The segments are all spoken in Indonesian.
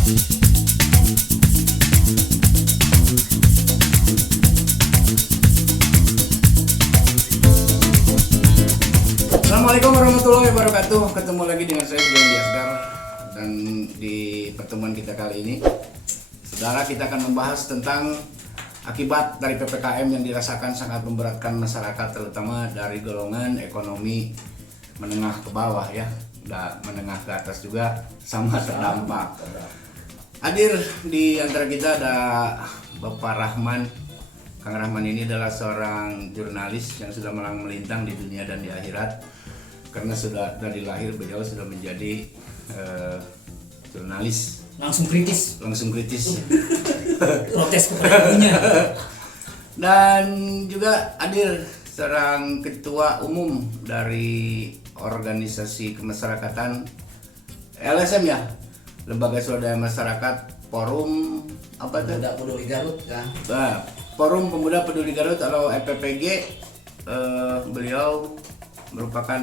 Assalamualaikum warahmatullahi wabarakatuh. Ketemu lagi dengan saya Glenn Diasgar. Dan di pertemuan kita kali ini, saudara, kita akan membahas tentang akibat dari PPKM yang dirasakan sangat memberatkan masyarakat, terutama dari golongan ekonomi menengah ke bawah ya, dan menengah ke atas juga sama terdampak. Hadir di antara kita ada Bapak Rahman. Kang Rahman ini adalah seorang jurnalis yang sudah malang melintang di dunia dan di akhirat, karena sudah dari lahir beliau sudah menjadi jurnalis langsung kritis protes kepada ibunya. Dan juga hadir seorang ketua umum dari organisasi kemasyarakatan LSM ya, Lembaga Swadaya Masyarakat Forum apa itu? Pemuda Peduli Garut kan. Nah, Forum Pemuda Peduli Garut atau FPPG. Beliau merupakan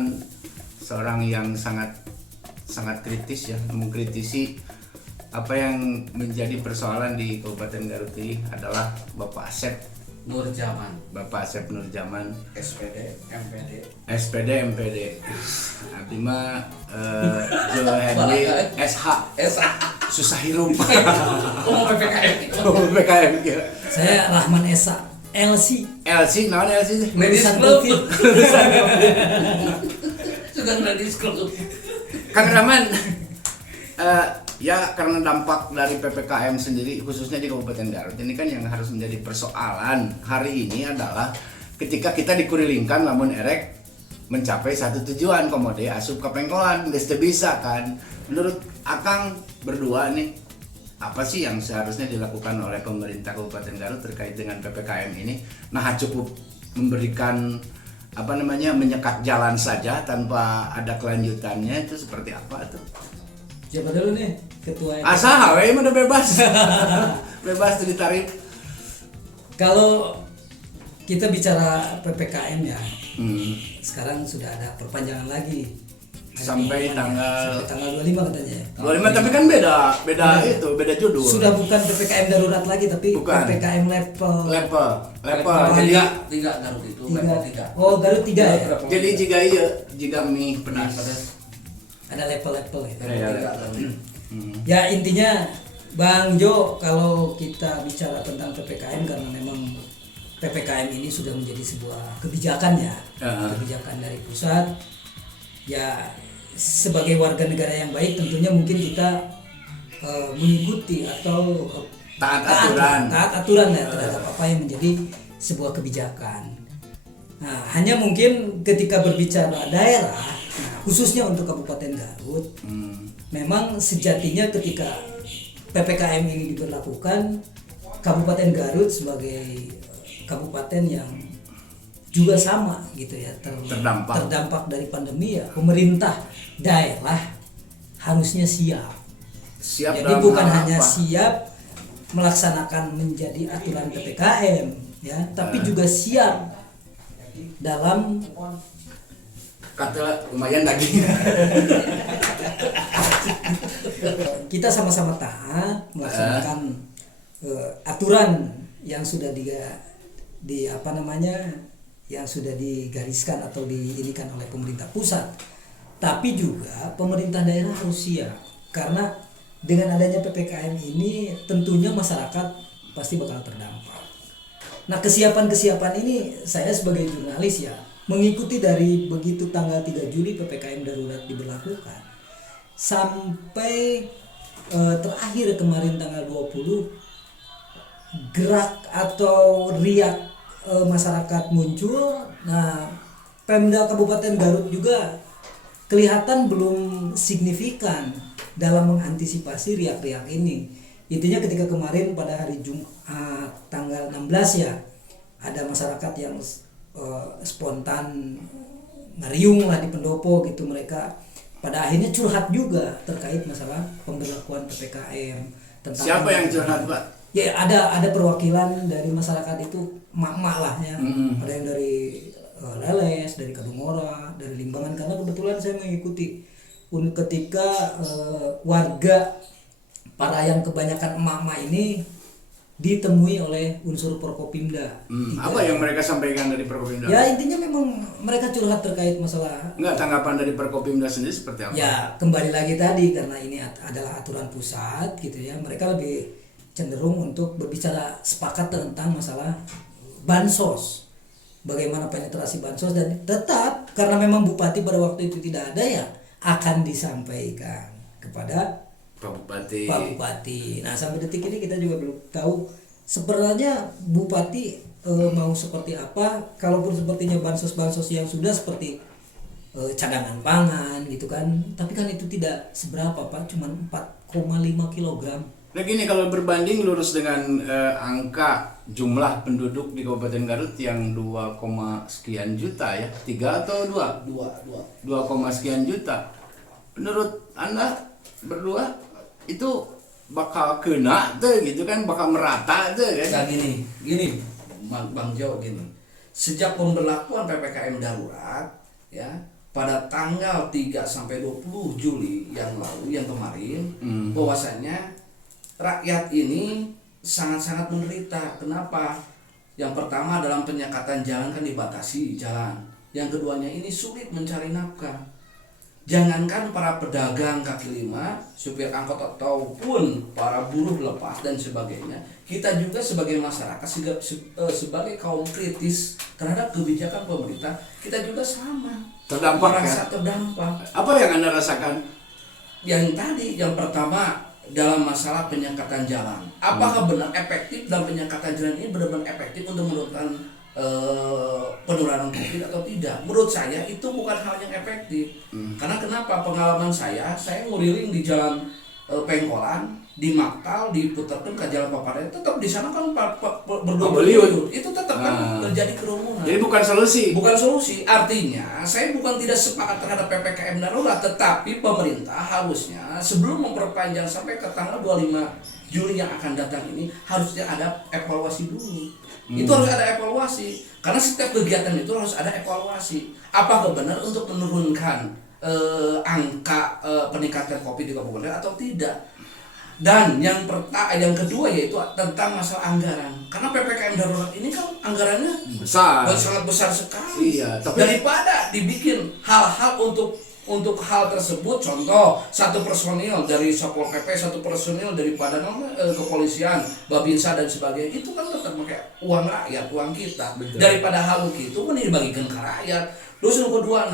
seorang yang sangat kritis ya, mengkritisi apa yang menjadi persoalan di Kabupaten Garut ini adalah Bapak Asep Nurjaman, SPD MPD abdi mah Joe Henry SH susah hirup. PPKM gitu. Saya Rahman Esa LC naon LC Ladies Club sudah Ladies Club. Kang Rahman, ya karena dampak dari PPKM sendiri khususnya di Kabupaten Garut ini kan yang harus menjadi persoalan hari ini adalah ketika kita dikurilingkan lamun erek mencapai satu tujuan komode asup ke pengkolan geus teu bisa kan. Menurut Akang berdua nih, apa sih yang seharusnya dilakukan oleh pemerintah Kabupaten Garut terkait dengan PPKM ini? Nah, cukup memberikan menyekat jalan saja tanpa ada kelanjutannya, itu seperti apa tuh? Siapa dulu nih ketua? Asa we mah udah bebas. Bebas ditarik. Kalau kita bicara PPKM ya, sekarang sudah ada perpanjangan lagi. Sampai tanggal 25 katanya ya. 25, tapi kan beda judul. Sudah bukan PPKM darurat lagi, tapi bukan. PPKM level. Jadi tiga Garut itu level 3. Oh, Garut 3 ya. Jadi jika mie pedas. Ada level-level ya. Ya. Ya intinya Bang Jo, kalau kita bicara tentang PPKM, karena memang PPKM ini sudah menjadi sebuah kebijakan ya, kebijakan dari pusat. Ya sebagai warga negara yang baik tentunya mungkin kita mengikuti atau taat aturan ya terhadap apa yang menjadi sebuah kebijakan. Nah, hanya mungkin ketika berbicara daerah, khususnya untuk Kabupaten Garut, memang sejatinya ketika PPKM ini diberlakukan, Kabupaten Garut sebagai kabupaten yang juga sama gitu ya terdampak dari pandemi ya, pemerintah daerah harusnya siap. Jadi bukan hanya siap melaksanakan menjadi aturan PPKM ya, tapi juga siap dalam kata lumayan lagi. Kita sama-sama taat melaksanakan aturan yang sudah yang sudah digariskan atau diinikan oleh pemerintah pusat. Tapi juga pemerintah daerah harus siap, karena dengan adanya PPKM ini tentunya masyarakat pasti bakal terdampak. Nah, kesiapan ini saya sebagai jurnalis ya mengikuti dari begitu tanggal 3 Juli PPKM darurat diberlakukan sampai terakhir kemarin tanggal 20, gerak atau riak masyarakat muncul. Nah, Pemda Kabupaten Garut juga kelihatan belum signifikan dalam mengantisipasi riak-riak ini. Intinya ketika kemarin pada hari Jumat tanggal 16 ya, ada masyarakat yang spontan ngeriung lah di pendopo gitu, mereka pada akhirnya curhat juga terkait masalah pemberlakuan PPKM. Siapa yang curhat, Pak? Ya ada perwakilan dari masyarakat itu, mak-mak lah ya. Ada yang dari Leles, dari Kadungora, dari Limbangan, karena kebetulan saya mengikuti ketika warga para yang kebanyakan emak-emak ini ditemui oleh unsur Forkopimda. Apa yang mereka sampaikan dari Forkopimda? Ya intinya memang mereka curhat terkait masalah. Enggak, tanggapan dari Forkopimda sendiri seperti apa? Ya kembali lagi tadi karena ini adalah aturan pusat gitu ya, mereka lebih cenderung untuk berbicara sepakat tentang masalah bansos, bagaimana penetrasi bansos, dan tetap karena memang bupati pada waktu itu tidak ada ya akan disampaikan kepada Pak Bupati. Pak Bupati. Nah sampai detik ini kita juga belum tahu sebenarnya Bupati mau seperti apa. Kalaupun sepertinya bansos-bansos yang sudah seperti cadangan pangan gitu kan, tapi kan itu tidak seberapa Pak, cuma 4,5 kilogram. Nah gini, kalau berbanding lurus dengan angka jumlah penduduk di Kabupaten Garut yang 2, sekian juta ya, 3 atau 2? 2, sekian juta. Menurut Anda berdua itu bakal kena tuh gitu kan, bakal merata tuh kan? Nah gini Bang Jo, gini. Sejak pemberlakuan PPKM darurat ya pada tanggal 3 sampai 20 Juli yang lalu, yang kemarin, bahwasanya rakyat ini sangat-sangat menderita. Kenapa? Yang pertama dalam penyekatan jalan kan dibatasi jalan. Yang keduanya ini sulit mencari nafkah. Jangankan para pedagang kaki lima, supir angkot ataupun para buruh lepas dan sebagainya, kita juga sebagai masyarakat, sebagai kaum kritis terhadap kebijakan pemerintah, kita juga sama Terdampak merasa ya? terdampak. Apa yang Anda rasakan? Yang tadi, yang pertama dalam masalah penyekatan jalan, apakah benar efektif dalam penyekatan jalan ini benar-benar efektif untuk menurunkan penurunan COVID atau tidak? Menurut saya itu bukan hal yang efektif. Karena kenapa? Pengalaman saya nguriling di jalan Pengkolan, di Maktal, diputarkan ke jalan Paparan, tetap di sana kan berdua itu tetap kan terjadi kerumunan. Jadi bukan solusi. Bukan solusi. Artinya saya bukan tidak sepakat terhadap PPKM darurat, tetapi pemerintah harusnya sebelum memperpanjang sampai ke tanggal 25 Juli yang akan datang ini harusnya ada evaluasi dulu. Itu harus ada evaluasi, karena setiap kegiatan itu harus ada evaluasi. Apakah benar untuk menurunkan angka peningkatan COVID di kabupaten atau tidak? Dan yang kedua yaitu tentang masalah anggaran. Karena PPKM darurat ini kan anggarannya sangat besar sekali. Iya, tapi daripada dibikin hal-hal untuk hal tersebut, contoh satu personil dari Satpol PP, satu personil daripada kepolisian, Babinsa dan sebagainya, itu kan tetap pakai uang rakyat, uang kita. Betul. Daripada hal begitu kan dibagikan ke rakyat. Terus yang kedua,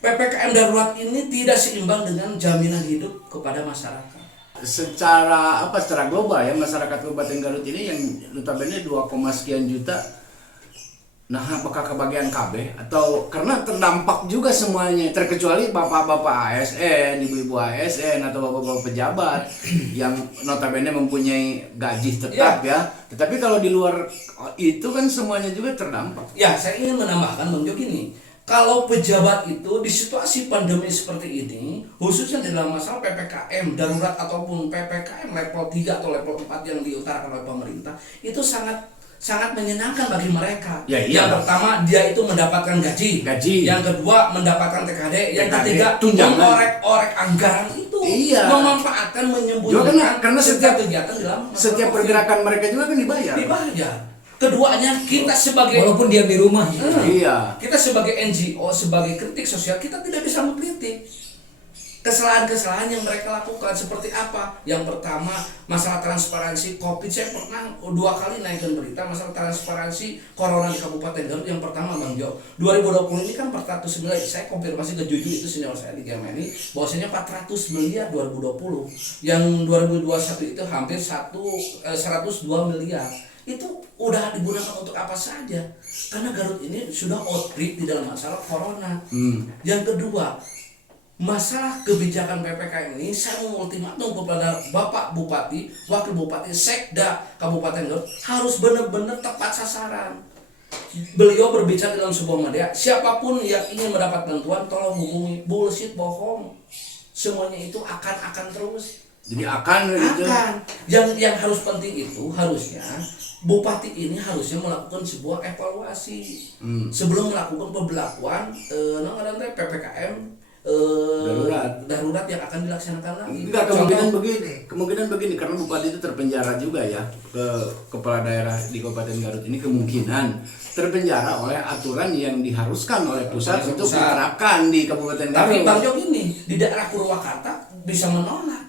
PPKM darurat ini tidak seimbang dengan jaminan hidup kepada masyarakat. Secara global ya, masyarakat Kabupaten Garut ini yang notabene 2, sekian juta. Nah, apakah kebagian KB atau karena terdampak juga semuanya, terkecuali bapak-bapak ASN, ibu-ibu ASN atau bapak-bapak pejabat yang notabene mempunyai gaji tetap ya. Tetapi kalau di luar itu kan semuanya juga terdampak. Ya, saya ingin menambahkan Bang Jo gini. Kalau pejabat itu di situasi pandemi seperti ini, khususnya dalam masalah PPKM darurat ataupun PPKM level 3 atau level 4 yang diutarakan oleh pemerintah, itu sangat menyenangkan bagi mereka. Ya, iya. Yang pertama dia itu mendapatkan gaji. Yang kedua mendapatkan TKD. Yang ketiga mengorek-orek anggaran itu. Iya. Memanfaatkan, menyembunyikan karena setiap kegiatan dalam setiap pergerakan mereka juga kan dibayar. Keduanya kita sebagai walaupun dia di rumah ya. Iya. Kita sebagai NGO, sebagai kritik sosial, kita tidak bisa mengkritik kesalahan-kesalahan yang mereka lakukan. Seperti apa? Yang pertama, masalah transparansi COVID. Saya pernah 2 kali naikkan berita masalah transparansi corona di Kabupaten Garut. Yang pertama Bang Jo, 2020 ini kan 400 miliar. Saya konfirmasi ke Juju, itu senior saya di GMNI, bahwasanya 400 miliar 2020. Yang 2021 itu hampir 102 miliar. Itu udah digunakan untuk apa saja? Karena Garut ini sudah outbreak di dalam masalah corona. Yang kedua, masalah kebijakan PPKM ini, saya mengultimatum kepada Bapak Bupati, Wakil Bupati, Sekda Kabupaten Garut harus benar-benar tepat sasaran. Beliau berbicara dalam sebuah media, siapapun yang ingin mendapat bantuan tolong hubungi. Bullshit, bohong. Semuanya itu akan terus. Jadi gitu. Yang harus penting itu harusnya Bupati ini harusnya melakukan sebuah evaluasi sebelum melakukan pemberlakuan PPKM darurat yang akan dilaksanakan lagi. Enggak, kemungkinan begini karena bupati itu terpenjara juga ya, kepala daerah di Kabupaten Garut ini kemungkinan terpenjara oleh aturan yang diharuskan oleh pusat untuk diterapkan di Kabupaten Garut. Tapi Bang Jo gini, di daerah Purwakarta bisa menolak.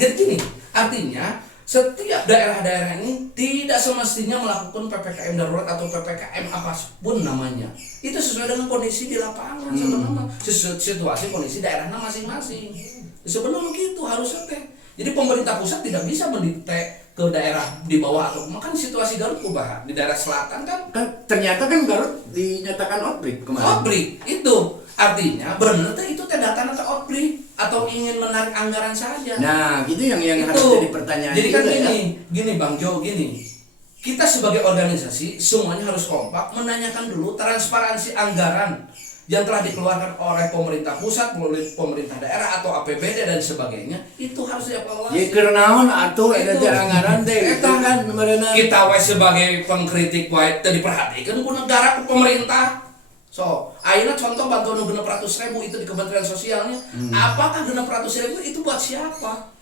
Jadi gini, artinya setiap daerah-daerah ini tidak semestinya melakukan PPKM darurat atau PPKM apapun namanya. Itu sesuai dengan kondisi di lapangan sebenarnya, situasi kondisi daerahnya masing-masing. Sebenarnya begitu harusnya teh. Jadi pemerintah pusat tidak bisa mendikte ke daerah di bawah atau makan situasi Garut kubah di daerah selatan kan ternyata kan Garut dinyatakan outbreak kemarin. Outbreak itu artinya benar itu data outbreak atau ingin menarik anggaran saja. Nah, gitu yang itu harus jadi pertanyaan. Jadi kan juga, gini Bang Jo, gini. Kita sebagai organisasi semuanya harus kompak menanyakan dulu transparansi anggaran yang telah dikeluarkan oleh pemerintah pusat melalui pemerintah daerah atau APBD dan sebagainya, itu harus dievaluasi. Ya kenaon atuh ada anggaran teh itu kan kemarin kita sebagai pengkritik wae teu diperhatikan ku negara ku pemerintah. So, ayeuna contoh bantuan 600.000 itu di Kementerian Sosialnya. Apakah 600.000 itu buat siapa?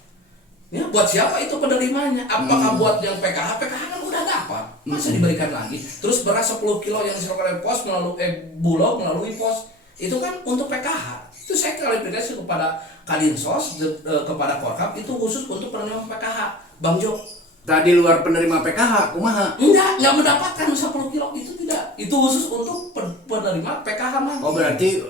Ya, buat siapa itu penerimanya? Apakah buat yang PKH? PKH kan udah dapat, masa diberikan lagi? Terus beras 10 kilo yang diserahkan oleh pos melalui Bulog melalui pos itu kan untuk PKH. Itu saya klarifikasi kepada Kadinsos, kepada Korkap itu khusus untuk penerima PKH. Bang Jo, tadi luar penerima PKH kumaha? Enggak mendapatkan 10 kilo itu tidak. Itu khusus untuk penerima PKH mah. Oh berarti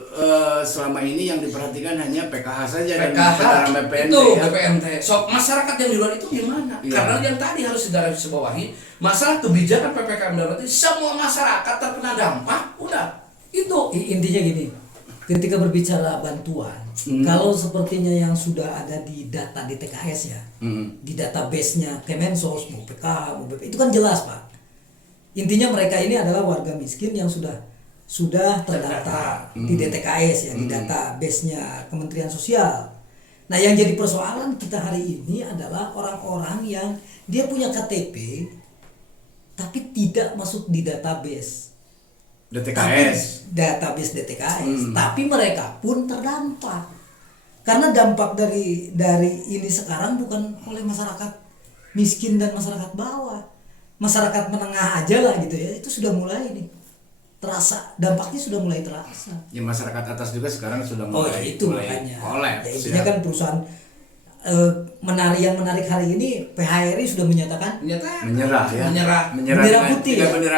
selama ini yang diperhatikan hanya PKH saja PKH dan BPNT itu ya? BPNT. So masyarakat yang di luar itu gimana? Iya. Karena yang tadi harus digarisbawahi masalah kebijakan PPKM darurat itu semua masyarakat terkena dampak. Udah itu. Intinya gini, ketika berbicara bantuan, kalau sepertinya yang sudah ada di data di TKS ya, di database-nya Kemensos, mau PKH, mau BP, itu kan jelas Pak. Intinya mereka ini adalah warga miskin yang sudah terdaftar di DTKS ya, di database-nya Kementerian Sosial. Nah yang jadi persoalan kita hari ini adalah orang-orang yang dia punya KTP tapi tidak masuk di database. Database DTKS, tapi mereka pun terdampak karena dampak dari ini sekarang bukan oleh masyarakat miskin dan masyarakat bawah, masyarakat menengah aja lah gitu ya, itu sudah mulai nih terasa, dampaknya sudah mulai terasa. Ya masyarakat atas juga sekarang sudah mulai makanya kolaps. Ya, intinya kan perusahaan yang menarik hari ini PHRI sudah menyatakan menyerah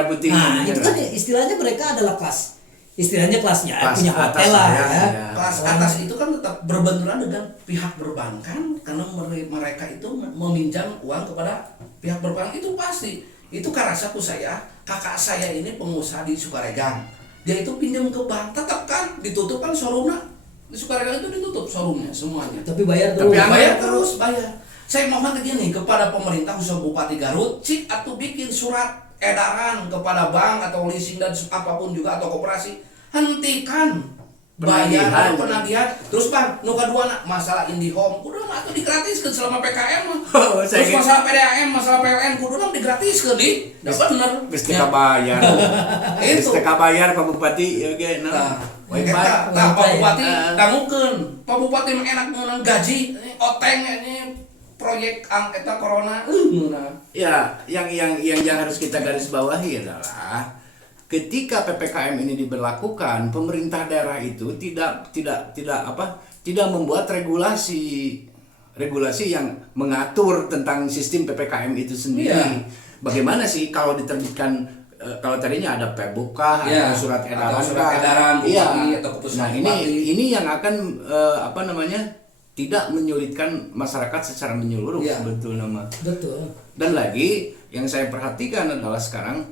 putih. Nah itu kan istilahnya mereka adalah kelas punya hotel lah ya. Kelas atas itu kan tetap berbenturan dengan pihak perbankan karena mereka itu meminjam uang kepada pihak perbankan itu pasti. Itu karasaku saya, kakak saya ini pengusaha di Sukaregang, dia itu pinjam ke bank tetap kan ditutup kan showroomnya. Di Sukaregang itu ditutup showroomnya semuanya. Tapi bayar terus. Bayar. Saya mohon begini kepada pemerintah khususnya Bupati Garut, cik atau bikin surat edaran kepada bank atau leasing dan apapun juga atau koperasi, hentikan bayar penagihan. Terus Bang, nu kaduana masalah IndiHome kudu mah atuh digratiskeun selama PKM mah. Terus masalah PDAM, masalah PLN kudu mah digratiskeun di. Da bener. Geus teu kabayar. Geus teu kabayar Pak Bupati ya ge nah. Pak Bupati dangukeun. Pak Bupati mah enak ngeunang gaji, oteng ini proyek eta corona. Ya, yang harus kita garis bawahi adalah ketika PPKM ini diberlakukan, pemerintah daerah itu tidak membuat regulasi yang mengatur tentang sistem PPKM itu sendiri. Iya. Bagaimana sih kalau diterbitkan kalau tadinya ada PBUK ya, atau surat edaran, atau keputusan ini yang akan tidak menyulitkan masyarakat secara menyeluruh sebetulnya. Betul. Dan lagi yang saya perhatikan adalah sekarang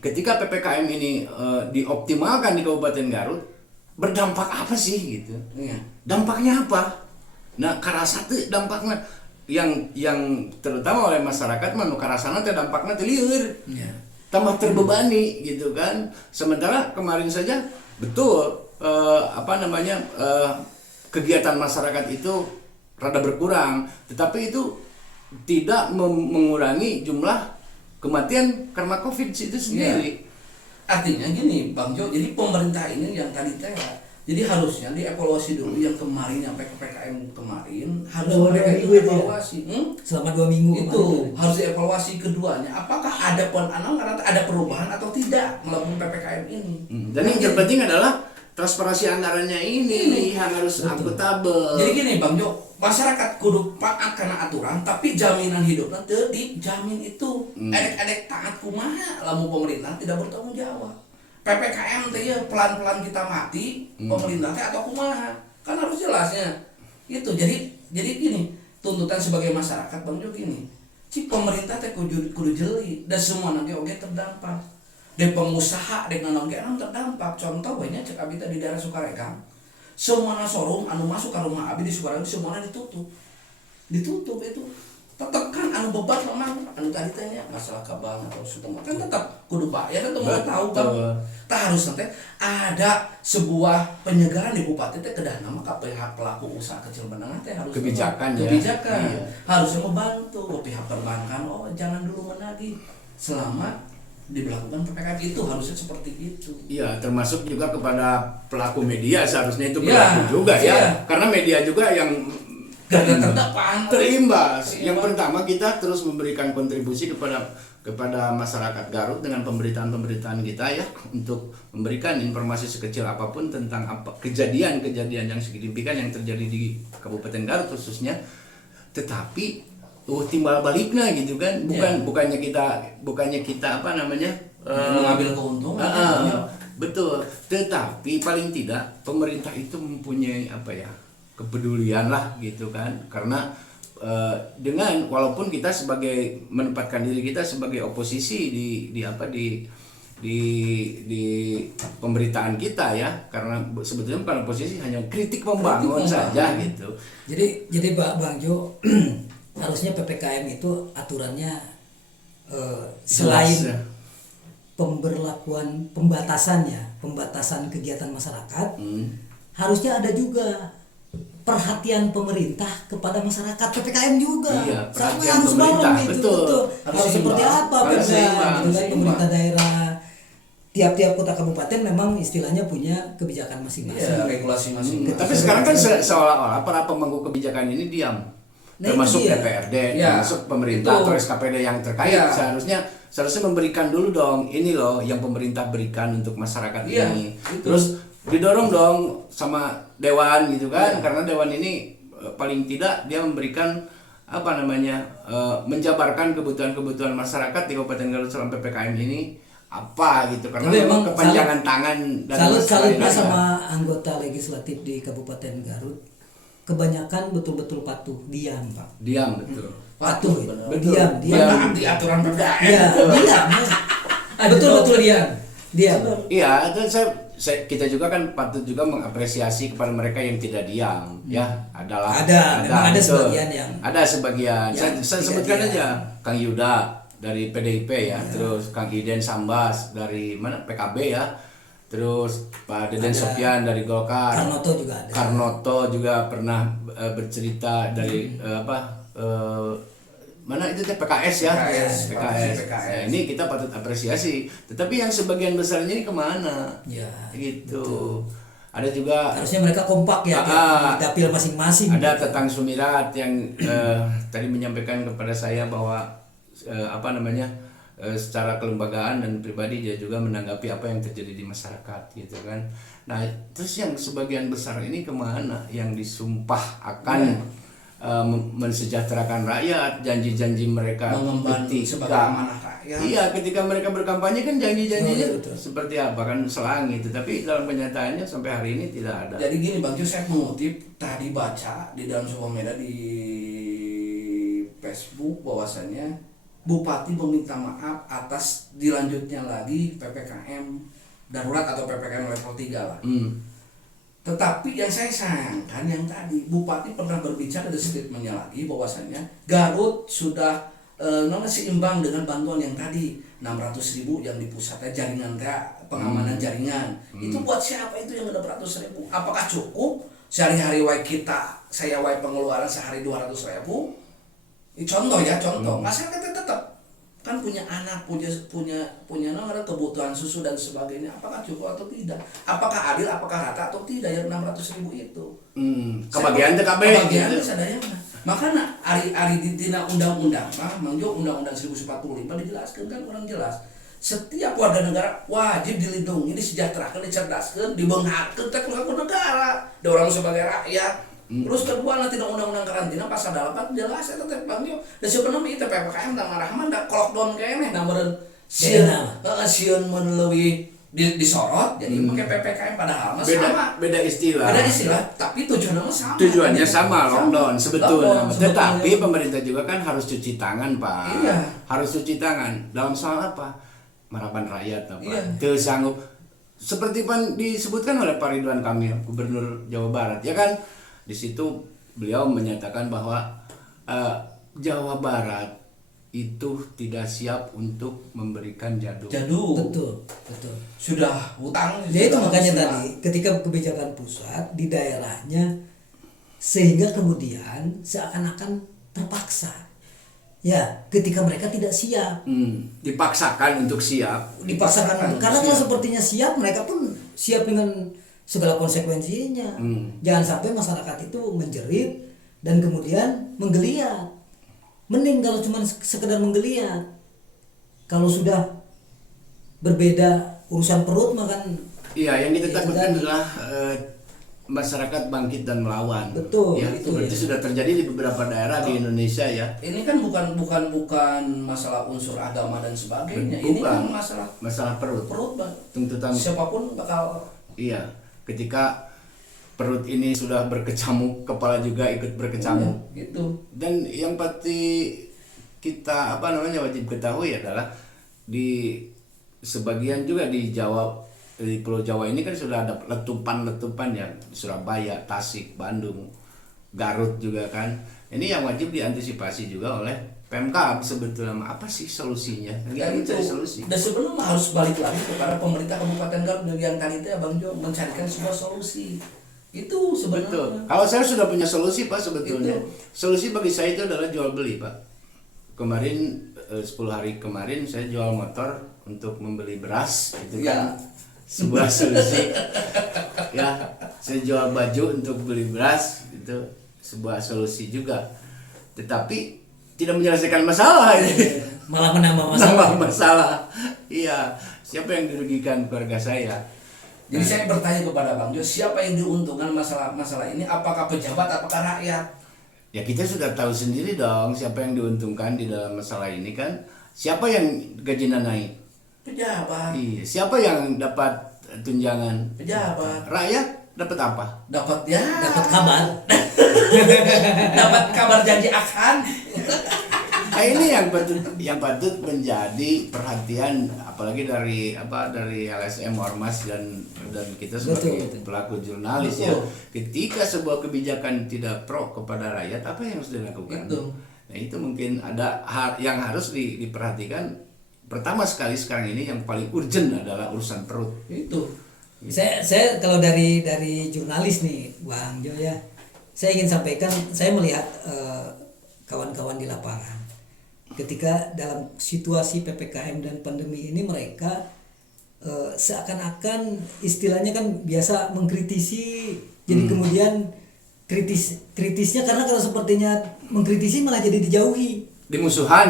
ketika PPKM ini dioptimalkan di Kabupaten Garut, berdampak apa sih gitu? Iya. Dampaknya apa? Nah, karasatu dampaknya yang terutama oleh masyarakat mah nu karasana teh dampaknya teh lieur. Iya. Tambah terbebani gitu kan. Sementara kemarin saja betul kegiatan masyarakat itu rada berkurang, tetapi itu tidak mengurangi jumlah kematian karena COVID itu sendiri. Artinya gini Bang Jo, jadi pemerintah ini yang tadi Jadi harusnya dievaluasi dulu yang kemarin sampai ke PPKM kemarin harus Selama mereka 2 itu minggu itu ya? evaluasi. Selama 2 minggu Itu kemarin. harus dievaluasi keduanya. Apakah ada ada perubahan atau tidak melalui PPKM ini? Dan yang terpenting adalah transparansi anggarannya ini yang harus akuntabel. Jadi gini Bang Jo, masyarakat kudu taat karena aturan, tapi jaminan hidupnya teu dijamin itu. Edek-edek taat kumaha lamun pemerintah tidak bertanggung jawab. PPKM teh ya pelan-pelan kita mati, pemerintah teh atau kumaha? Kan harus jelasnya. Itu jadi gini, tuntutan sebagai masyarakat Bang Jo gini. Cik pemerintah teh kudu jeli dan semua nanti oge terdampak. Dek pengusaha dek nanon ge terdampak. Contoh banyak cek abi teh di daerah Sukaregang. Semua showroom anu masuk ke rumah abi di Sukaregang semuanya ditutup. Ditutup itu. Tetap kan anu beban memang anu tadi tanya masalah kabang atau semua kan tetap kudu bayar kan teman tahu Bang. Tah harus nanti ada sebuah penyegaran di bupati teh kedah nama ka pihak pelaku usaha kecil menengah teh harus Kebijakan ya. Kebijakan. Iya. Harusnya membantu pihak perbankan jangan dulu menagih selama diberlakukan PPKM itu harusnya seperti itu. Iya, termasuk juga kepada pelaku media seharusnya itu Iya, berlaku juga ya. iya. Karena media juga yang terimbas. Yang pertama kita terus memberikan kontribusi kepada masyarakat Garut dengan pemberitaan-pemberitaan kita ya untuk memberikan informasi sekecil apapun tentang kejadian-kejadian yang signifikan yang terjadi di Kabupaten Garut khususnya. Tetapi timbal baliknya gitu kan, bukannya kita apa namanya mengambil keuntungan. Betul, tetapi paling tidak pemerintah itu mempunyai kepedulian lah gitu kan, karena dengan walaupun kita menempatkan diri kita sebagai oposisi di pemberitaan kita ya, karena sebetulnya bukan oposisi, hanya kritik membangun saja gitu. Jadi Bang Jo harusnya PPKM itu aturannya selain pembatasan kegiatan masyarakat, harusnya ada juga perhatian pemerintah kepada masyarakat. PPKM juga sama harus bareng itu betul. Harus seperti apa pemerintah daerah, tiap-tiap kota kabupaten memang istilahnya punya kebijakan masing-masing, regulasi masing-masing. Tapi sekarang kan seolah-olah para pemangku kebijakan ini diam. Termasuk DPRD, termasuk pemerintah atau SKPD yang terkait seharusnya memberikan dulu dong ini loh yang pemerintah berikan untuk masyarakat ini. Terus didorong dong sama dewan gitu kan, karena dewan ini paling tidak dia memberikan menjabarkan kebutuhan masyarakat di Kabupaten Garut selama PPKM ini apa gitu, karena memang kepanjangan tangan dan salut sama anggota legislatif di Kabupaten Garut. Kebanyakan betul-betul patuh, diam Pak. Diam betul. Patuh, betul. diam. Di aturan PPKM. Iya, diam. Betul diam. Diam. Iya, itu kita juga kan patut juga mengapresiasi kepada mereka yang tidak diam, ya. Ada sebagian yang saya sebutkan aja, Kang Yuda dari PDIP ya, terus Kang Iden Sambas dari PKB ya. Terus Pak Deden Sofyan dari Golkar. Karnoto juga pernah bercerita dari mana itu PKS ya. PKS. Nah, ini kita patut apresiasi. Tetapi yang sebagian besarnya ini kemana? Ya, gitu. Betul. Ada juga harusnya mereka kompak ya di dapil masing-masing. Ada Tetang Sumirat yang tadi menyampaikan kepada saya bahwa secara kelembagaan dan pribadi dia juga menanggapi apa yang terjadi di masyarakat gitu kan. Nah terus yang sebagian besar ini kemana yang disumpah akan mensejahterakan rakyat, janji-janji mereka ketika ketika mereka berkampanye kan janji-janjinya seperti apa kan selangit, tapi dalam kenyataannya sampai hari ini tidak ada. Jadi gini Bang Jo, saya mengutip tadi baca di dalam sebuah media di Facebook bahwasannya Bupati meminta maaf atas dilanjutnya lagi PPKM darurat atau PPKM level 3 lah. Tetapi yang saya sayangkan yang tadi Bupati pernah berbicara di statementnya lagi bahwasannya Garut sudah seimbang dengan bantuan yang tadi 600.000 yang di pusatnya jaringan pengamanan jaringan. Itu buat siapa itu yang 600.000? Apakah cukup sehari-hari saya pengeluaran sehari 200.000? Contoh masyarakat tetap kan punya anak, punya nomor kebutuhan susu dan sebagainya, apakah cukup atau tidak, apakah adil, apakah rata atau tidak yang 600.000 itu. Kebagian TKB kebagian gitu. sadayana. Makanya ari di tina undang-undang mangjo undang-undang 1045 dijelaskan kan orang jelas. Setiap warga negara wajib dilindungi, disejahterakan, dicerdaskan, dibenghakkan teh ku negara. Da orang sebagai rakyat. Terus kedua nanti undang-undang karantina pasal 8 jelas eta teh Bang Jo. Da sebenarnya itu PPKM tang rahman da lockdown keneh na meureun sieun mun leuwih disorot jadi pakai PPKM padahal mah sama. Beda istilah. Ada istilah tapi tujuannya mah sama. Tujuannya sama lockdown sebetulnya. Lockdown, Tetapi pemerintah juga kan harus cuci tangan, Pak. Iya. Harus cuci tangan. Dalam soal apa? Merapan rakyat apa? Iya. Teu sanggup. Seperti disebutkan oleh Pak Ridwan Kamil, Gubernur Jawa Barat, ya kan? Di situ beliau menyatakan bahwa Jawa Barat itu tidak siap untuk memberikan jadu. Betul. Sudah hutang. Ya itu sudah makanya sudah. tadi ketika kebijakan pusat di daerahnya sehingga kemudian seakan-akan terpaksa. Ya, ketika mereka tidak siap. Dipaksakan untuk siap. Dipaksakan karena kalau sepertinya siap, mereka pun siap dengan segala konsekuensinya. Jangan sampai masyarakat itu menjerit dan kemudian menggeliat. Mending kalau cuma sekedar menggeliat. Kalau sudah berbeda urusan perut makan. Iya, yang kita takutkan adalah masyarakat bangkit dan melawan. Betul, ya, itu seperti ya. sudah terjadi di beberapa daerah di Indonesia ya. Ini kan bukan masalah unsur agama dan sebagainya. Ini kan masalah perut. Bang. Tuntutan Siapapun bakal. Iya, ketika perut ini sudah berkecamuk, kepala juga ikut berkecamuk. Gitu. Dan yang pasti kita wajib ketahui adalah di sebagian juga di Jawa, di Pulau Jawa ini kan sudah ada letupan-letupan ya, Surabaya, Tasik, Bandung, Garut juga kan. Ini yang wajib diantisipasi juga oleh Pemkab sebetulnya. Apa sih solusinya? Dan itu solusi. dan sebelum harus balik lagi kepada pemerintah Kabupaten Garut yang tadi itu Bang Jo mencarikan sebuah solusi. Itu sebenarnya. Betul. Kalau saya sudah punya solusi Pak sebetulnya. Solusi bagi saya itu adalah jual beli Pak. Kemarin 10 hari kemarin saya jual motor untuk membeli beras, itu kan sebuah solusi. Ya, saya jual baju untuk beli beras, itu sebuah solusi juga. Tetapi tidak menyelesaikan masalah ini. Malah menambah masalah. Nambah masalah. Iya, siapa yang dirugikan keluarga saya? Jadi saya bertanya kepada Bang Jo, siapa yang diuntungkan masalah ini? Apakah pejabat, apakah rakyat? Ya kita sudah tahu sendiri dong siapa yang diuntungkan di dalam masalah ini kan. Siapa yang gajinya naik? Pejabat. Iya, siapa yang dapat tunjangan? Pejabat. Rakyat dapat apa? Dapat kabar. dapat kabar janji akan. Nah, ini yang patut menjadi perhatian apalagi dari LSM Ormas dan kita sebagai pelaku jurnalis ya. Ketika sebuah kebijakan tidak pro kepada rakyat, apa yang harus dilakukan? Nah, itu mungkin ada hal yang harus diperhatikan. Pertama sekali sekarang ini yang paling urgent adalah urusan perut. Itu. Saya kalau dari jurnalis nih Bang Jo ya, saya ingin sampaikan, saya melihat kawan-kawan di lapangan ketika dalam situasi PPKM dan pandemi ini mereka seakan-akan istilahnya kan biasa mengkritisi, jadi kemudian kritisnya karena kalau sepertinya mengkritisi malah jadi dijauhi, dimusuhan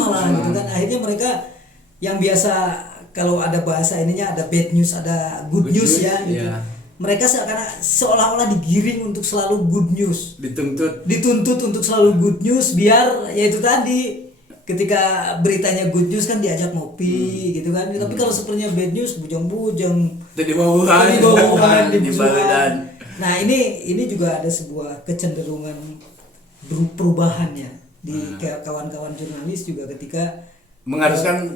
malah gitu kan. Akhirnya mereka yang biasa kalau ada bahasa ininya ada bad news, ada good news ya gitu. Yeah. Mereka seolah-olah digiring untuk selalu good news. Dituntut untuk selalu good news biar ya itu tadi ketika beritanya good news kan diajak ngopi gitu kan. Tapi kalau sepertinya bad news bujang-bujang di bawah dibusuhan. Nah, ini juga ada sebuah kecenderungan perubahannya di kawan-kawan jurnalis juga ketika mengharuskan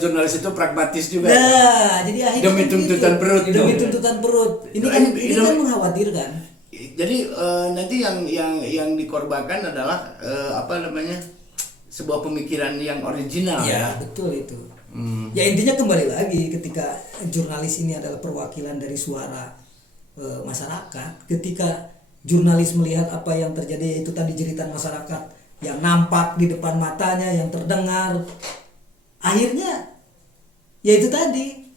jurnalis itu pragmatis juga. Nah, jadi akhirnya demi tuntutan perut. Demi tuntutan perut. Ini kan mengkhawatirkan. Jadi nanti yang dikorbankan adalah sebuah pemikiran yang original ya. Betul itu. Ya intinya kembali lagi ketika jurnalis ini adalah perwakilan dari suara masyarakat. Ketika jurnalis melihat apa yang terjadi, itu tadi jeritan masyarakat yang nampak di depan matanya, yang terdengar, akhirnya ya itu tadi,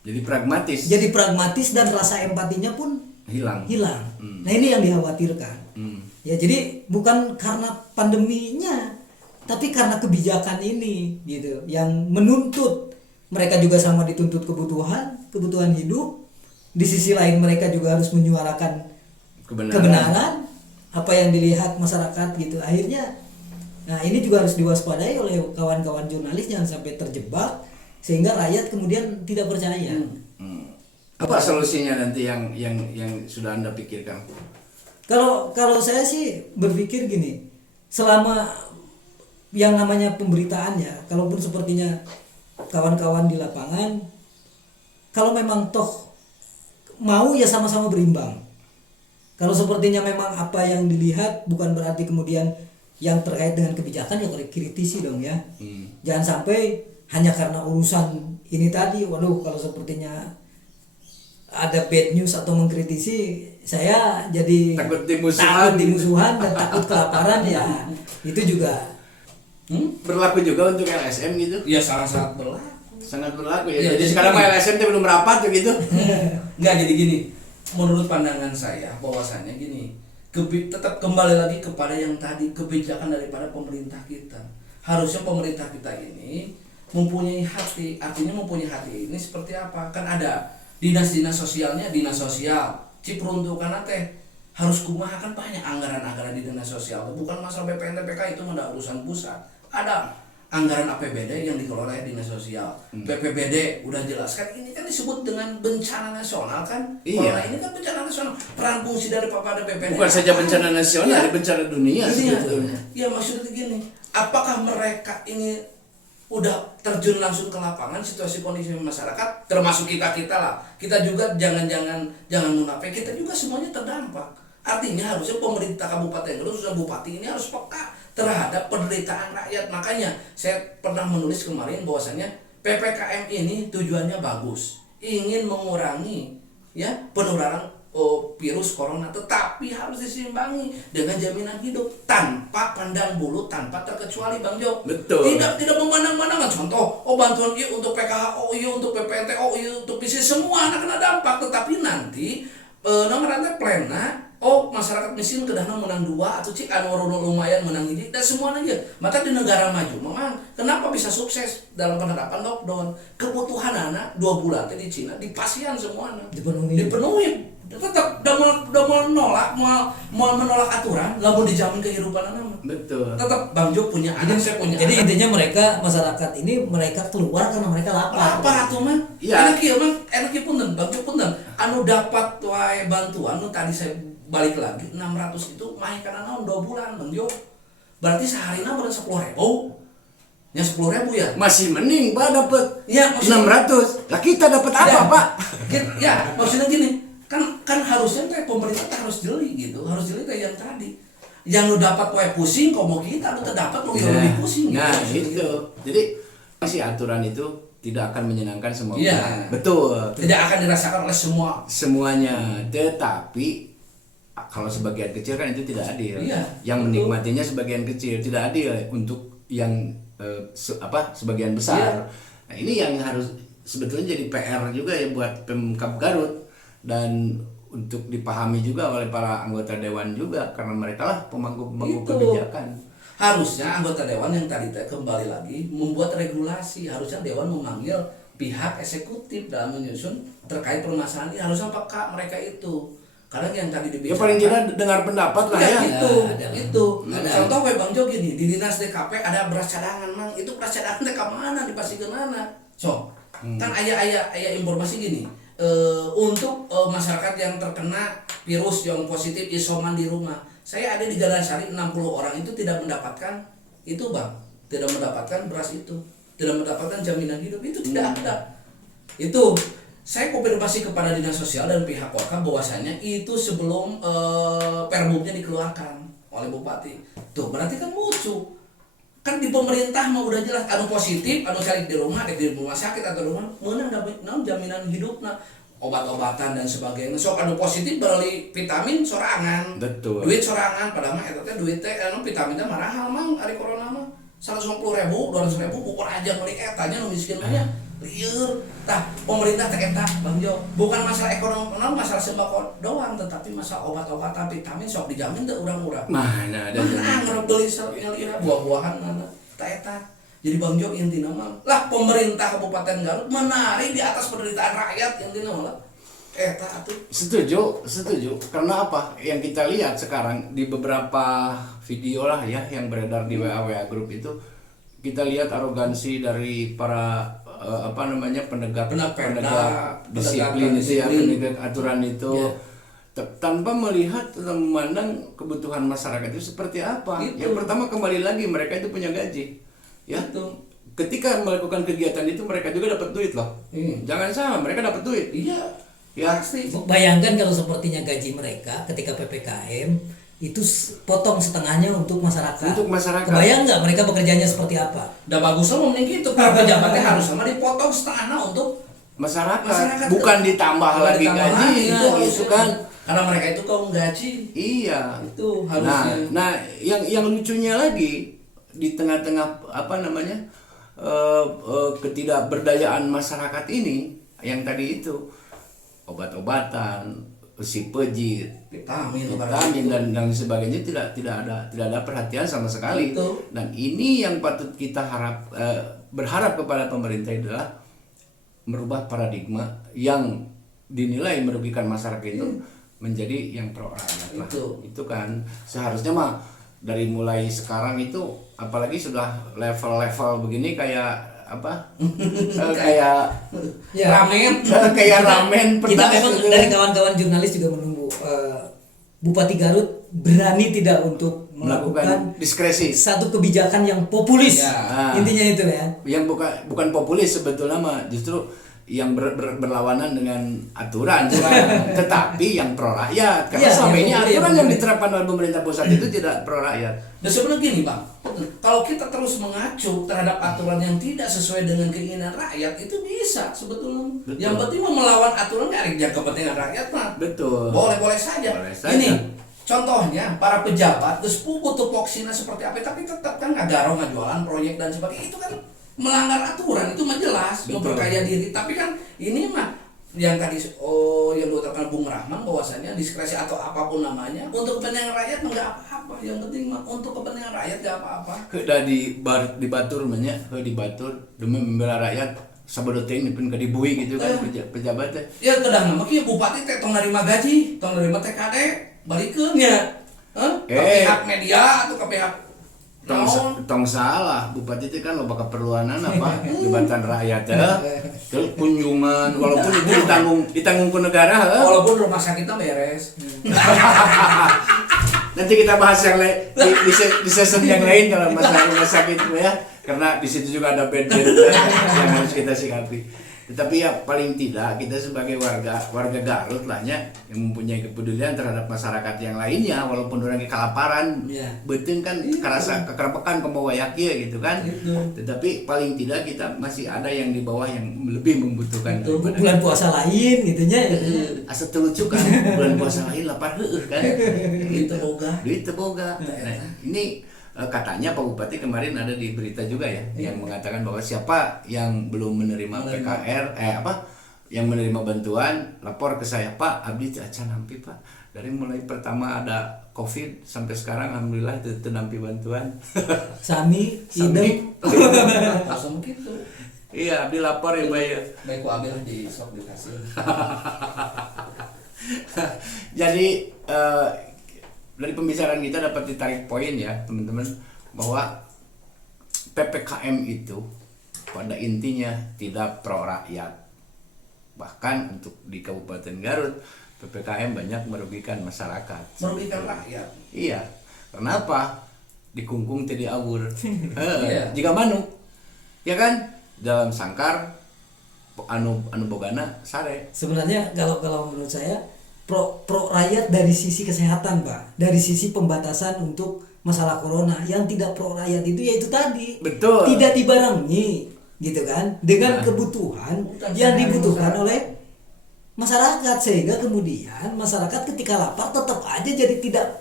Jadi pragmatis. jadi pragmatis dan rasa empatinya pun hilang. Nah ini yang dikhawatirkan. Ya jadi bukan karena pandeminya, tapi karena kebijakan ini gitu, yang menuntut mereka juga sama dituntut kebutuhan hidup. Di sisi lain mereka juga harus menyuarakan kebenaran apa yang dilihat masyarakat gitu. Akhirnya, nah ini juga harus diwaspadai oleh kawan-kawan jurnalis, jangan sampai terjebak sehingga rakyat kemudian tidak percaya. Apa solusinya nanti yang sudah Anda pikirkan? Kalau saya sih berpikir gini, selama yang namanya pemberitaan ya, kalaupun sepertinya kawan-kawan di lapangan, kalau memang toh mau ya sama-sama berimbang. Kalau sepertinya memang apa yang dilihat bukan berarti kemudian yang terkait dengan kebijakan ya kritisi dong ya. Jangan sampai hanya karena urusan ini tadi, waduh kalau sepertinya ada bad news atau mengkritisi, saya jadi takut dimusuhan dan takut kelaparan ya. Itu juga berlaku juga untuk LSM gitu. Ya sangat berlaku. Sangat berlaku ya. Ya, Jadi sekarang mah LSM belum rapat gitu. Enggak, jadi gini. Menurut pandangan saya bahwasannya gini, tetap kembali lagi kepada yang tadi, kebijakan daripada pemerintah kita. Harusnya pemerintah kita ini mempunyai hati. Artinya mempunyai hati ini seperti apa? Kan ada dinas-dinas sosialnya, dinas sosial ciperuntukan teh harus kumaha, kan banyak anggaran-anggaran di dinas sosial, bukan masalah BPN TPK, itu ada urusan pusat. Ada anggaran APBD yang dikelola oleh dinas sosial. BPBD udah jelas kan, ini kan disebut dengan bencana nasional kan. Corona ini kan bencana nasional. Peran fungsi dari pada BPBD bukan saja bencana nasional, ya, bencana dunia sebetulnya. Ya maksudnya gini, apakah mereka ini udah terjun langsung ke lapangan situasi kondisi masyarakat, termasuk kita lah, kita juga jangan munafik, kita juga semuanya terdampak. Artinya harusnya pemerintah Kabupaten khususnya bupati ini harus peka terhadap penderitaan rakyat. Makanya saya pernah menulis kemarin bahwasanya PPKM ini tujuannya bagus, ingin mengurangi ya penularan virus corona, tetapi harus diseimbangi dengan jaminan hidup tanpa pandang bulu, tanpa terkecuali Bang Jo. Betul. Tidak memandang-mandangkan. Contoh, bantuan iya untuk PKH, iya untuk PPNT, iya untuk PC, semua anak kena dampak. Tetapi nanti nomor rantai plena, masyarakat miskin kedahna menang 2 atau cik anu lumayan menang ini dan semuanya aja. Maka di negara maju memang kenapa bisa sukses dalam penerapan lockdown? Kebutuhan anak 2 bulan di Cina dipasian semuanya. Dipenuhi. Tetap udah mau menolak aturan, nggak mau dijamin kehidupan anak. Betul. Tetap Bang Jo punya anak, saya punya jadi anak. intinya masyarakat ini mereka keluar karena mereka lapar. Lapar atuh mah. Iya. Enak ya punten, Bang Jo punten. Anu dapat wae bantuan, nu tadi saya balik lagi 600 itu main karena naon 2 bulan Bang Jo. Berarti seharina bener 10.000. Ya 10.000 ya. Masih mending Pak dapat Ya, 600. Lah kita dapat apa, Pak? Ya, maksudnya gini, kan harusnya pemerintah harus jeli gitu, harus jeli kayak yang tadi. Yang lu dapat wae pusing, kok mau kita lu terdapat mau lebih pusing gitu. Nah, itu. Jadi masih aturan itu tidak akan menyenangkan semua Iya. pihak. Betul. Tidak akan dirasakan oleh semuanya. Tetapi kalau sebagian kecil kan itu tidak adil. Iya, Yang betul. menikmatinya sebagian kecil, tidak adil untuk yang sebagian besar. Iya. Nah, ini yang harus sebetulnya jadi PR juga ya buat Pemkab Garut, dan untuk dipahami juga oleh para anggota dewan juga, karena mereka lah pemangku Itu. kebijakan. Harusnya anggota dewan yang tadi kembali lagi membuat regulasi. Harusnya dewan memanggil pihak eksekutif dalam menyusun terkait permasalahan ini. Harusnya peka mereka itu. Karena yang tadi Ya dibicarakan, paling tidak dengar pendapat lah ya. Itu. Contoh kayak Bang Jo gini, di dinas DKP ada beras cadangan, Mang. Itu beras cadangan teh ka mana, dipasikeun mana? So, kan aya informasi gini. Untuk masyarakat yang terkena virus yang positif isoman di rumah. Saya ada di Jalan Sari, 60 orang itu tidak mendapatkan itu, Bang. Tidak mendapatkan beras itu. Tidak mendapatkan jaminan hidup, itu tidak ada. Itu saya konfirmasi kepada dinas sosial dan pihak Wakaf bahwasanya itu sebelum perbumnya dikeluarkan oleh bupati. Tuh berarti kan lucu. Kan di pemerintah mah udah jelas anu positif, anu cari di rumah sakit atau rumah, meunang jaminan hidupna, obat-obatan dan sebagainya. Sok anu positif beli vitamin sorangan. Betul. Duit sorangan, padahal mah eta teh duit teh anu vitamin teh mahal mang ari corona mah. 150.000, 200.000 ukur aja beli etanya nu miskin aja lieur. Tah pemerintah teh eta Bang Jo, bukan masalah ekonomi, masalah sembako doang, tetapi masalah obat-obatan vitamin sok dijamin teh urang-urang. Mana ada Mana beli buah-buahan mana tah eta. Jadi Bang Jo intina mah lah pemerintah Kabupaten Garut menari di atas penderitaan rakyat intina mah lah. Eta atuh. Setuju. Karena apa? Yang kita lihat sekarang di beberapa video lah ya yang beredar di WA grup itu, kita lihat arogansi dari para penegak disiplin itu ya, penegak aturan itu. Ya. Tanpa melihat atau memandang kebutuhan masyarakat itu seperti apa. Gitu. Yang pertama kembali lagi mereka itu punya gaji. Ya. Gitu. Ketika melakukan kegiatan itu mereka juga dapat duit loh. Jangan salah, mereka dapat duit. Iya. Ya. Pasti. Bayangkan kalau sepertinya gaji mereka ketika PPKM itu potong setengahnya untuk masyarakat. Untuk masyarakat. Kebayang nggak mereka bekerjanya seperti apa? Udah bagusnya mau mending gitu, para pejabatnya harus sama dipotong setengahnya untuk masyarakat. Bukan ditambah lagi gaji gitu kan. Karena mereka itu kaum gaji. Iya. Itu harusnya. Nah, yang lucunya lagi di tengah-tengah ketidakberdayaan masyarakat ini yang tadi itu obat-obatan, si pejit, vitamin dan sebagainya tidak ada perhatian sama sekali. Betul. Dan ini yang patut kita berharap kepada pemerintah adalah merubah paradigma yang dinilai merugikan masyarakat itu menjadi yang pro rakyat lah. Itu kan seharusnya mah dari mulai sekarang itu, apalagi sudah level-level begini kayak apa? Kayak Ya. Ramen. Kayak ramen Kita pedas memang gitu. dari kawan-kawan jurnalis juga menunggu Bupati Garut berani tidak untuk melakukan diskresi. satu kebijakan yang populis. Ya. Intinya itu ya. Yang bukan populis sebetulnya mah justru yang berlawanan dengan aturan, tetapi yang pro rakyat. Karena Iya, selama ini yang aturan populis. yang diterapkan oleh pemerintah pusat itu tidak pro rakyat. Dan sebenarnya gini Bang, kalau kita terus mengacu terhadap aturan yang tidak sesuai dengan keinginan rakyat itu bisa sebetulnya. Betul. Yang penting melawan aturan dari yang kepentingan rakyat mah. Betul. Boleh-boleh saja. Boleh saja. Ini contohnya para pejabat terus butuh voksina seperti apa, tapi tetap kan ngagarong ngajualan proyek dan sebagainya, itu kan melanggar aturan, itu mah jelas. Betul. Memperkaya diri. Tapi kan ini mah yang tadi yang diutarakan Bung Rahman bahwasanya diskresi atau apapun namanya untuk kepentingan rakyat mah nggak apa-apa. Yang penting mah untuk kepentingan rakyat nggak apa-apa. Udah di Batur namanya, di Batur demi membela rakyat sabadoting dipun ke dibui gitu kan pejabatnya. Ya kedah nama kieu bupati teh tong narima gaji, tong narima TKD, balikeun nya. Ke pihak media atau ke pihak Tong salah, bupati itu kan loba keperluanan apa jabatan rakyat ya. Terus kunjungan walaupun itu ditanggung ku negara walaupun rumah sakitnya beres. Nanti kita bahas yang lain di season yang lain kalau masalah rumah sakit ya, karena di situ juga ada bed yang harus kita sikapi. Tetapi ya paling tidak kita sebagai warga Garut lah ya, yang mempunyai kepedulian terhadap masyarakat yang lainnya walaupun orang kelaparan, betul kan kerasa kekerpekan kembawa yakin gitu kan. Tetapi paling tidak kita masih ada yang di bawah yang lebih membutuhkan. Bulan puasa lain gitunya. Asa lucu kan bulan puasa lain lapar kan. Duit boga. Nah, ini katanya Pak Bupati kemarin ada di berita juga ya, yang mengatakan bahwa siapa yang belum menerima PKR yang menerima bantuan lapor ke saya, Pak abdi acan nampi Pak, dari mulai pertama ada COVID sampai sekarang alhamdulillah itu nampi bantuan. Sami idem Langsung gitu. Iya abdi lapor ya Pak ya. Baik ku ambil di sok dikasih. Jadi dari pembicaraan kita dapat ditarik poin ya teman-teman, bahwa PPKM itu pada intinya tidak pro rakyat. Bahkan untuk di Kabupaten Garut PPKM banyak merugikan masyarakat. Merugikan rakyat. Iya. Kenapa? Dikungkung tadi awur. Iya. Jika manuk, ya kan? Dalam sangkar anu bogana sare. Sebenarnya kalau menurut saya pro rakyat dari sisi kesehatan Pak, dari sisi pembatasan untuk masalah corona. Yang tidak pro rakyat itu yaitu tadi, betul, tidak dibarengi gitu kan dengan kebutuhan yang dibutuhkan oleh masyarakat, sehingga kemudian masyarakat ketika lapar tetap aja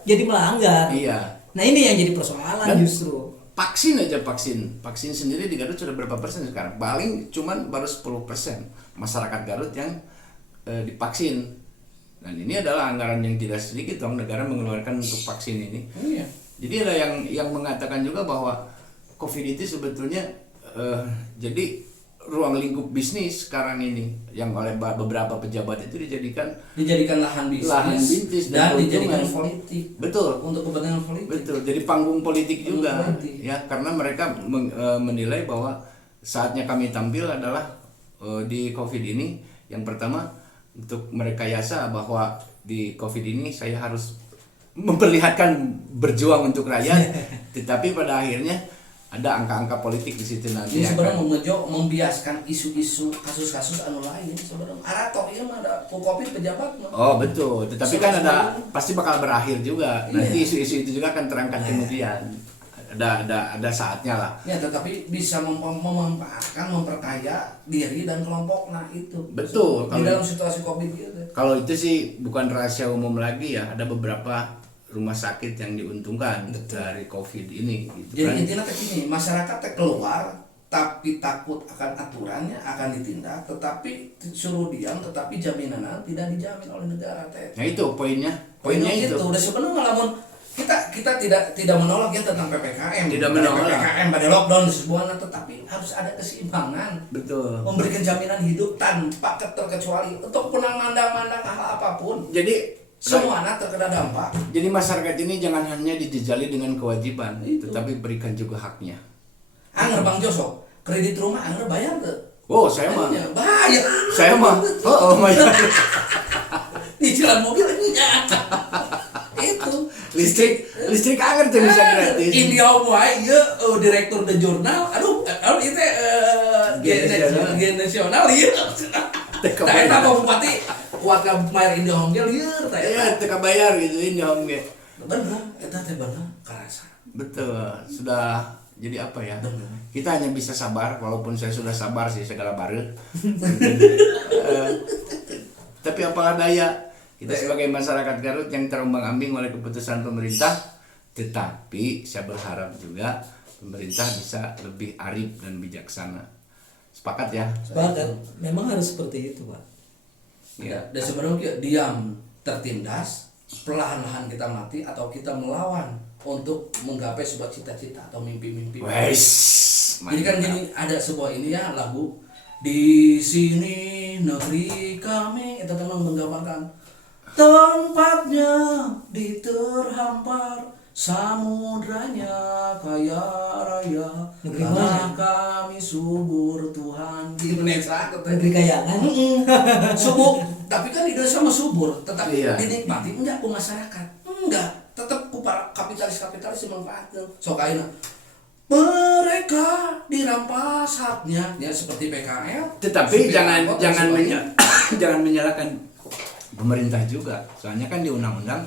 jadi melanggar. Iya. Nah ini yang jadi persoalan justru. vaksin aja vaksin sendiri di Garut sudah berapa persen sekarang? Paling cuman baru 10% masyarakat Garut yang divaksin. Dan ini adalah anggaran yang tidak sedikit dong negara mengeluarkan untuk vaksin ini. Iya. Jadi ada yang mengatakan juga bahwa COVID itu sebetulnya jadi ruang lingkup bisnis sekarang ini yang oleh beberapa pejabat itu dijadikan lahan bisnis dan dijadikan politik. Betul. Untuk kepentingan politik. Betul. Jadi panggung politik juga politik. ya, karena mereka menilai bahwa saatnya kami tampil adalah di COVID ini. Yang pertama untuk merekayasa bahwa di COVID ini saya harus memperlihatkan berjuang untuk rakyat, tetapi pada akhirnya ada angka-angka politik di situ nanti. Ini sebenarnya membiaskan isu-isu kasus-kasus anu lain sebenarnya. Arato ieu mah ada Covid pejabat mah. Oh betul, tetapi kan ada pasti bakal berakhir juga. Nanti isu-isu itu juga akan terangkat kemudian. Ada saatnya lah. Ya, tetapi bisa memanfaatkan, memperkaya diri dan kelompok. Nah itu. Betul. Di dalam situasi Covid gitu. Kalau itu sih bukan rahasia umum lagi ya. Ada beberapa rumah sakit yang diuntungkan dari COVID ini. Gitu jadi kan. intinya begini, masyarakat keluar tapi takut akan aturannya akan ditindak, tetapi suruh diam, tetapi jaminannya tidak dijamin oleh negara. Nah itu poinnya itu. Udah sebenarnya namun kita tidak menolak ya tentang PPKM. Tidak menolak. PPKM pada lockdown sebuahnya, tetapi harus ada keseimbangan. Betul. Memberikan jaminan hidup tanpa terkecuali untuk mandang-mandang hal apapun. Jadi semuanya terkena dampak. Jadi masyarakat ini jangan hanya dijejali dengan kewajiban, Itu. tetapi berikan juga haknya. Angger Bang Joso, kredit rumah Angger bayar ke? Oh, saya mah. Bayar. Saya mah. Oh, bayar. Cicilan mobil enggak. Itu Listrik Angger tuh bisa gratis. India wae ieu direktur The Journal. Aduh itu Gen nasional ieu. Tah eta bupati kuat ka bayar India Home lieur tah Iya, teka bayar gitu ini Om ge. Bener, eta teh bener karasa. Betul. Sudah jadi apa ya? Kita hanya bisa sabar, walaupun saya sudah sabar sih segala bareut. Tapi apalah daya, kita sebagai masyarakat Garut yang terombang-ambing oleh keputusan pemerintah, tetapi saya berharap juga pemerintah bisa lebih arif dan bijaksana. Sepakat ya? Sepakat. Memang harus seperti itu, Pak. Ya, dan sebenarnya diam tertindas, perlahan-lahan kita mati atau kita melawan untuk menggapai sebuah cita-cita atau mimpi-mimpi. Wes. Jadi kan gini, ada sebuah ini ya lagu di sini negeri kami, itu memang menggambarkan tempatnya diterhampar, samudranya kaya raya, Negeri tanah mana? kami subur Tuhan. Di Indonesia Negeri kayangan. subur, tapi kan Indonesia mah subur, tetapi Iya. dinikmati enggak ku masyarakat, enggak, tetap ku para kapitalis dimanfaatkan. So kaina mereka dirampas haknya, ya seperti PKL. Tetapi supir jangan angkot, dan sebagainya. jangan menyalahkan pemerintah juga. Soalnya kan di undang-undang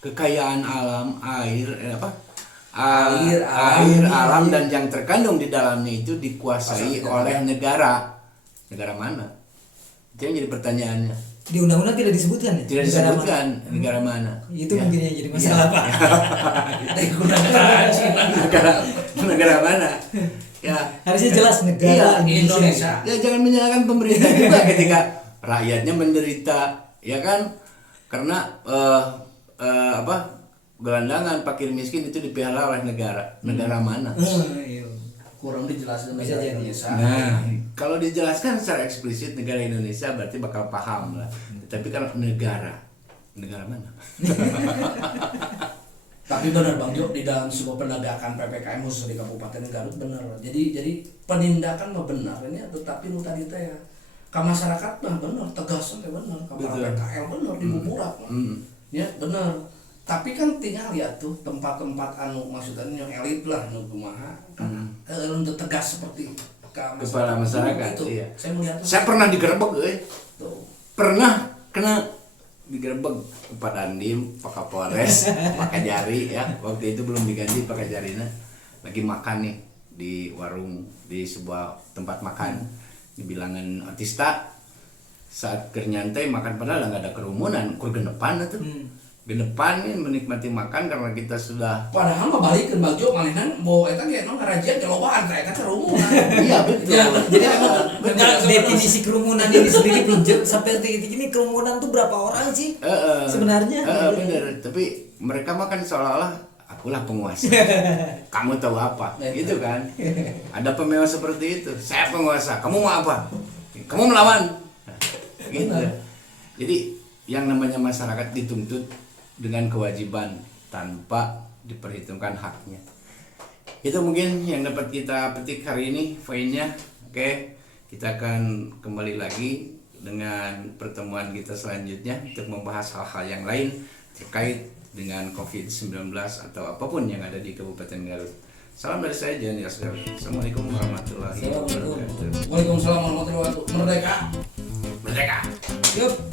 kekayaan alam, air alam dan yang terkandung di dalamnya itu dikuasai oleh negara. Negara mana? Itu yang jadi pertanyaannya. Di undang-undang tidak disebutkan ya? Tidak Negara disebutkan negara mana. Itu Ya. mungkin yang jadi masalah, Pak. Negara mana? Ya, Harusnya jelas negara Iya, Indonesia. ya jangan menyalahkan pemerintah juga ketika rakyatnya menderita, ya kan? Karena gelandangan, fakir miskin itu dipelihara oleh negara. Negara mana? Iya. Kurang dijelaskan Bisa negara jadi. Indonesia. Nah, kalau dijelaskan secara eksplisit negara Indonesia berarti bakal paham lah. Tapi kalau negara mana? Tapi benar Bang Jo, di dalam sebuah penegakan PPKM khusus di Kabupaten Garut benar. Jadi penindakan mah benar ini, tetapi nu tadi teh ya ka masyarakat mah benar, tegas teh benar, ka Betul. PKL benar di Bumurak mah. Ya benar. Tapi kan tinggal lihat tuh tempat-tempat anu maksudnya yang elit lah nu kumaha kan untuk tegas seperti Kepala masyarakat, itu. iya. Saya melihat tuh. Saya pernah digerebek, Tuh. pernah kena digerebek Pak Dandim, Pak Kapolres, Pak Kajari ya. Waktu itu belum diganti Pak Kajarina. Lagi makan nih di warung di sebuah tempat makan di bilangan Otista. Saat kernyantai makan padahal nggak ada kerumunan, kur genepan itu. genepan nih menikmati makan karena kita sudah Padahal mah balik ke Bang Jo malenan bawa eta ge no ngarajian kelobaan eta kerumunan. iya betul. Ya, jadi memang definisi kerumunan ini sendiri belum sampai detik ini kerumunan tuh berapa orang sih sebenarnya? Bener. Tapi mereka makan seolah-olah akulah penguasa. Kamu tahu apa? Gitu kan? Ada pemewah seperti itu. Saya penguasa. Kamu mau apa? Kamu melawan. Gitu. Jadi yang namanya masyarakat dituntut dengan kewajiban tanpa diperhitungkan haknya. Itu mungkin yang dapat kita petik hari ini poinnya. Oke, kita akan kembali lagi dengan pertemuan kita selanjutnya untuk membahas hal-hal yang lain terkait dengan COVID-19 atau apapun yang ada di Kabupaten Garut. Salam dari saya Johnny Asgar. Assalamualaikum warahmatullahi wabarakatuh. Waalaikumsalam warahmatullahi wabarakatuh. Merdeka. Merdeka. Yup.